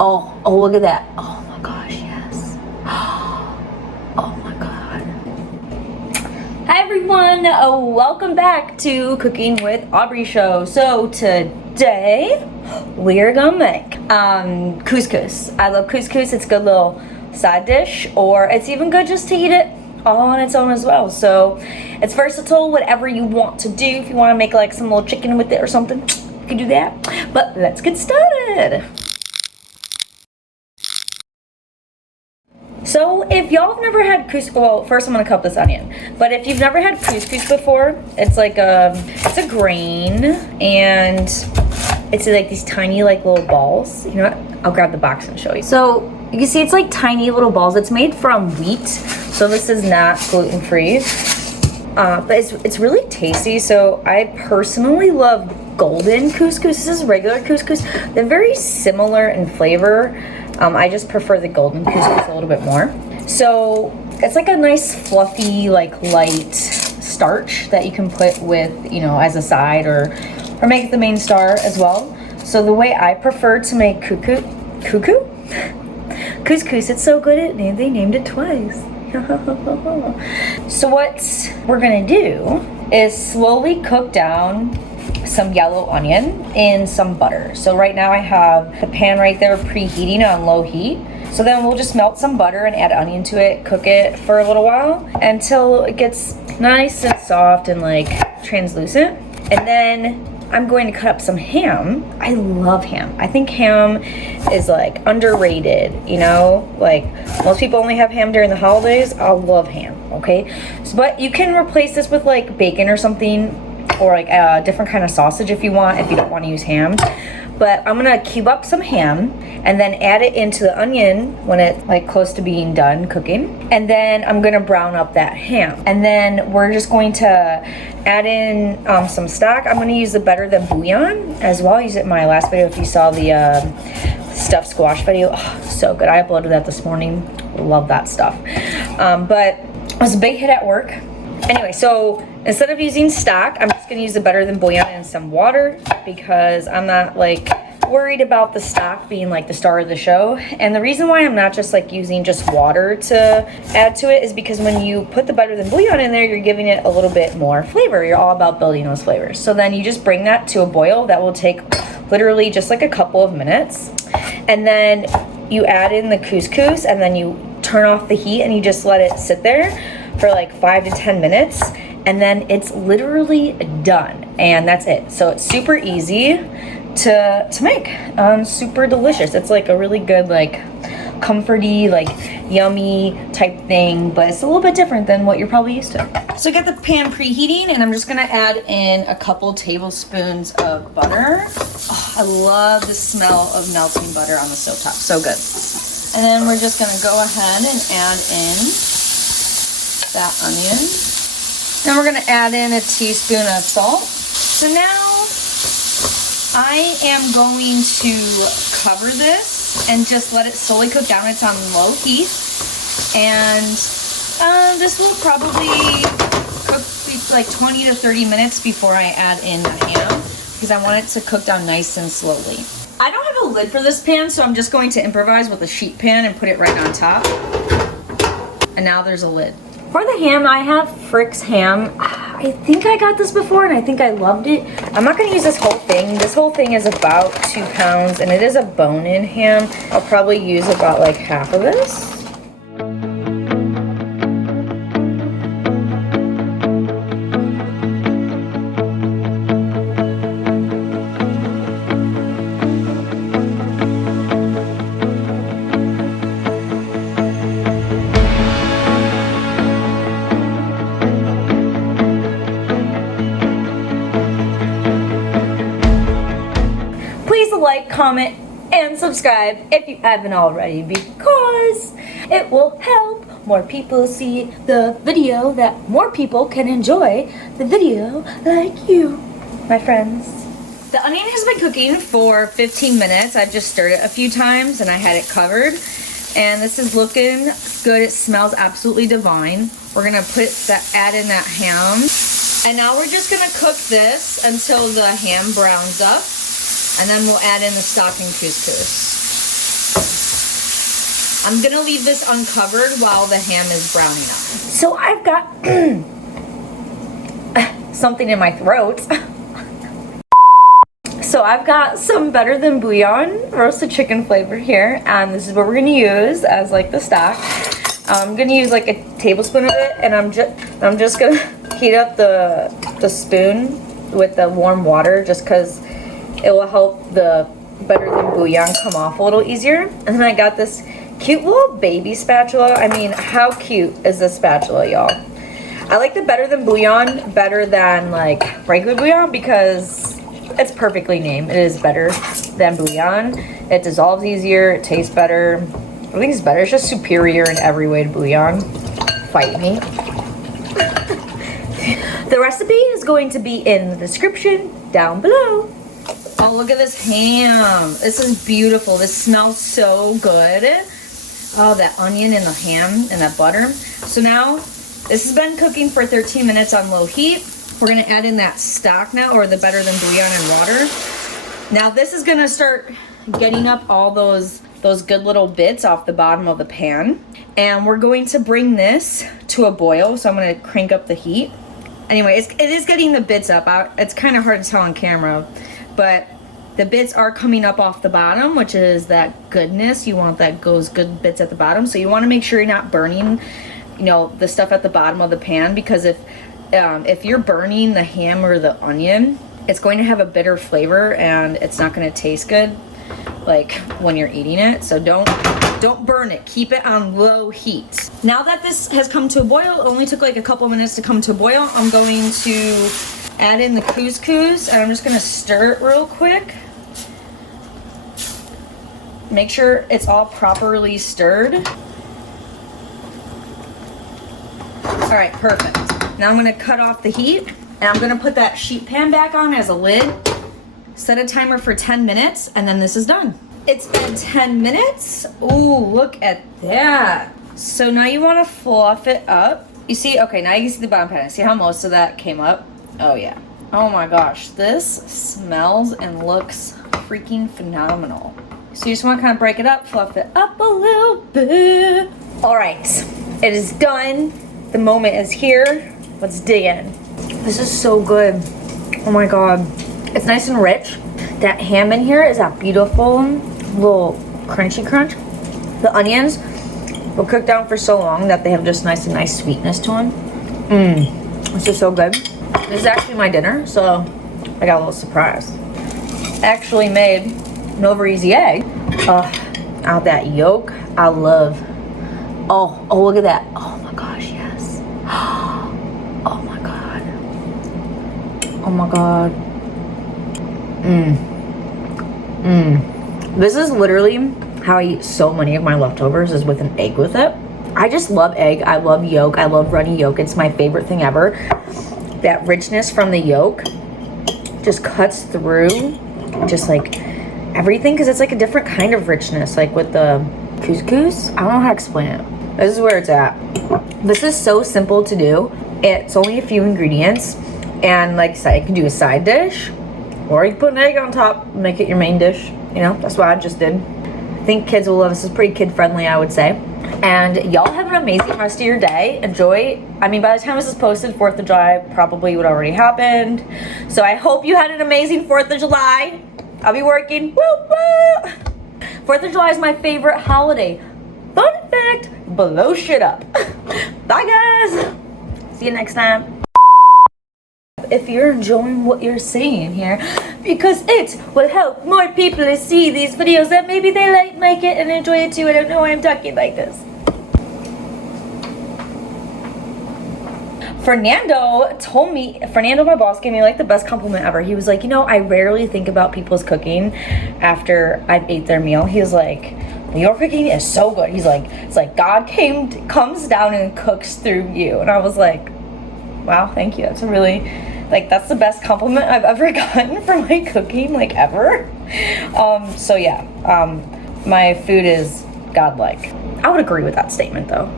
Oh, look at that. Oh my gosh, yes. Oh my god. Hi everyone, welcome back to Cooking with Aubrey show. So today we're gonna make couscous. I love couscous. It's a good little side dish, or it's even good just to eat it all on its own as well. So it's versatile, whatever you want to do. If you want to make like some little chicken with it or something, you can do that. But let's get started. So if y'all have never had couscous, well, first I'm gonna cut this onion. But if you've never had couscous before, it's like it's a grain, and it's like these tiny like little balls. You know what? I'll grab the box and show you. So you can see it's like tiny little balls. It's made from wheat, so this is not gluten-free. But it's really tasty. So I personally love golden couscous. This is regular couscous. They're very similar in flavor. I just prefer the golden couscous a little bit more. So it's like a nice fluffy, like light starch that you can put with, you know, as a side or make it the main star as well. So the way I prefer to make couscous, it's so good they named it twice. So what we're gonna do is slowly cook down some yellow onion in some butter. So right now I have the pan right there preheating on low heat. So then we'll just melt some butter and add onion to it, cook it for a little while until it gets nice and soft and like translucent. And then I'm going to cut up some ham. I love ham. I think ham is like underrated, you know? Like most people only have ham during the holidays. I love ham, okay? So, but you can replace this with like bacon or something, or like a different kind of sausage if you want, if you don't want to use ham. But I'm gonna cube up some ham and then add it into the onion when it's like close to being done cooking. And then I'm gonna brown up that ham. And then we're just going to add in some stock. I'm gonna use the better than bouillon as well. I used it in my last video if you saw the stuffed squash video. Oh, so good. I uploaded that this morning. Love that stuff. But it was a big hit at work. Anyway, so instead of using stock, I'm just gonna use the better than bouillon and some water because I'm not like worried about the stock being like the star of the show. And the reason why I'm not just like using just water to add to it is because when you put the better than bouillon in there, you're giving it a little bit more flavor. You're all about building those flavors. So then you just bring that to a boil. That will take literally just like a couple of minutes. And then you add in the couscous and then you turn off the heat and you just let it sit there for like 5 to 10 minutes, and then it's literally done, and that's it. So it's super easy to make, super delicious. It's like a really good like comforty, like yummy type thing, but it's a little bit different than what you're probably used to. So I got the pan preheating, and I'm just gonna add in a couple tablespoons of butter. Oh, I love the smell of melting butter on the stovetop, so good. And then we're just gonna go ahead and add in that onion. Then we're gonna add in a teaspoon of salt. So now I am going to cover this and just let it slowly cook down. It's on low heat, and this will probably cook like 20 to 30 minutes before I add in the ham because I want it to cook down nice and slowly. I don't have a lid for this pan, so I'm just going to improvise with a sheet pan and put it right on top. And now there's a lid. For the ham, I have Frick's ham. I think I got this before and I think I loved it. I'm not gonna use this whole thing. This whole thing is about 2 pounds and it is a bone-in ham. I'll probably use about like half of this. Like, comment, and subscribe if you haven't already because it will help more people see the video, that more people can enjoy the video like you, my friends. The onion has been cooking for 15 minutes. I've just stirred it a few times and I had it covered. And this is looking good. It smells absolutely divine. We're gonna add in that ham. And now we're just gonna cook this until the ham browns up. And then we'll add in the stock and couscous. I'm gonna leave this uncovered while the ham is browning up. So I've got something in my throat. So I've got some Better Than Bouillon roasted chicken flavor here, and this is what we're gonna use as like the stock. I'm gonna use like a tablespoon of it, and I'm just gonna heat up the spoon with the warm water, just because it will help the Better Than Bouillon come off a little easier. And then I got this cute little baby spatula. I mean, how cute is this spatula, y'all? I like the Better Than Bouillon better than like regular bouillon because it's perfectly named. It is Better Than Bouillon. It dissolves easier, it tastes better. I think it's better. It's just superior in every way to bouillon. Fight me. The recipe is going to be in the description down below. Oh, look at this ham. This is beautiful. This smells so good. Oh, that onion and the ham and that butter. So now, this has been cooking for 13 minutes on low heat. We're gonna add in that stock now, or the Better Than Bouillon and water. Now this is gonna start getting up all those good little bits off the bottom of the pan. And we're going to bring this to a boil. So I'm gonna crank up the heat. Anyway, it is getting the bits up. It's kind of hard to tell on camera, but the bits are coming up off the bottom, which is that goodness. You want those good bits at the bottom. So you want to make sure you're not burning, you know, the stuff at the bottom of the pan, because if you're burning the ham or the onion, it's going to have a bitter flavor and it's not going to taste good like when you're eating it. So don't burn it. Keep it on low heat. Now that this has come to a boil, it only took like a couple minutes to come to a boil. I'm going to add in the couscous, and I'm just going to stir it real quick. Make sure it's all properly stirred. All right, perfect. Now I'm gonna cut off the heat, and I'm gonna put that sheet pan back on as a lid, set a timer for 10 minutes, and then this is done. It's been 10 minutes. Ooh, look at that. So now you wanna fluff it up. You see, okay, now you can see the bottom pan. See how most of that came up? Oh yeah. Oh my gosh, this smells and looks freaking phenomenal. So you just wanna kind of break it up, fluff it up a little bit. All right, it is done. The moment is here. Let's dig in. This is so good. Oh my God. It's nice and rich. That ham in here is that beautiful little crunchy crunch. The onions will cook down for so long that they have just nice sweetness to them. This is so good. This is actually my dinner, so I got a little surprise. I actually made an over easy egg. Out that yolk, I love. Oh, look at that. Oh my gosh, yes. Oh my God. Oh my God. This is literally how I eat so many of my leftovers, is with an egg with it. I just love egg. I love yolk. I love runny yolk. It's my favorite thing ever. That richness from the yolk just cuts through just like everything, because it's like a different kind of richness, like with the couscous. I don't know how to explain it. This is where it's at. This is so simple to do. It's only a few ingredients, and like I said, you can do a side dish, or you can put an egg on top and make it your main dish. You know, that's what I just did. I think kids will love this. It's pretty kid friendly, I would say. And y'all have an amazing rest of your day. Enjoy. I mean, by the time this is posted, 4th of July probably would already happened. So I hope you had an amazing 4th of July. I'll be working. Woo woo! 4th of July is my favorite holiday. Fun fact, blow shit up. Bye guys. See you next time. If you're enjoying what you're seeing here, because it will help more people to see these videos, that maybe they like it and enjoy it too. I don't know why I'm talking like this. Fernando, my boss, gave me like the best compliment ever. He was like, you know, I rarely think about people's cooking after I've ate their meal. He was like, your cooking is so good. He's like, it's like God comes down and cooks through you. And I was like, wow, thank you. That's a really, like, that's the best compliment I've ever gotten for my cooking, like, ever. So yeah, my food is godlike. I would agree with that statement though.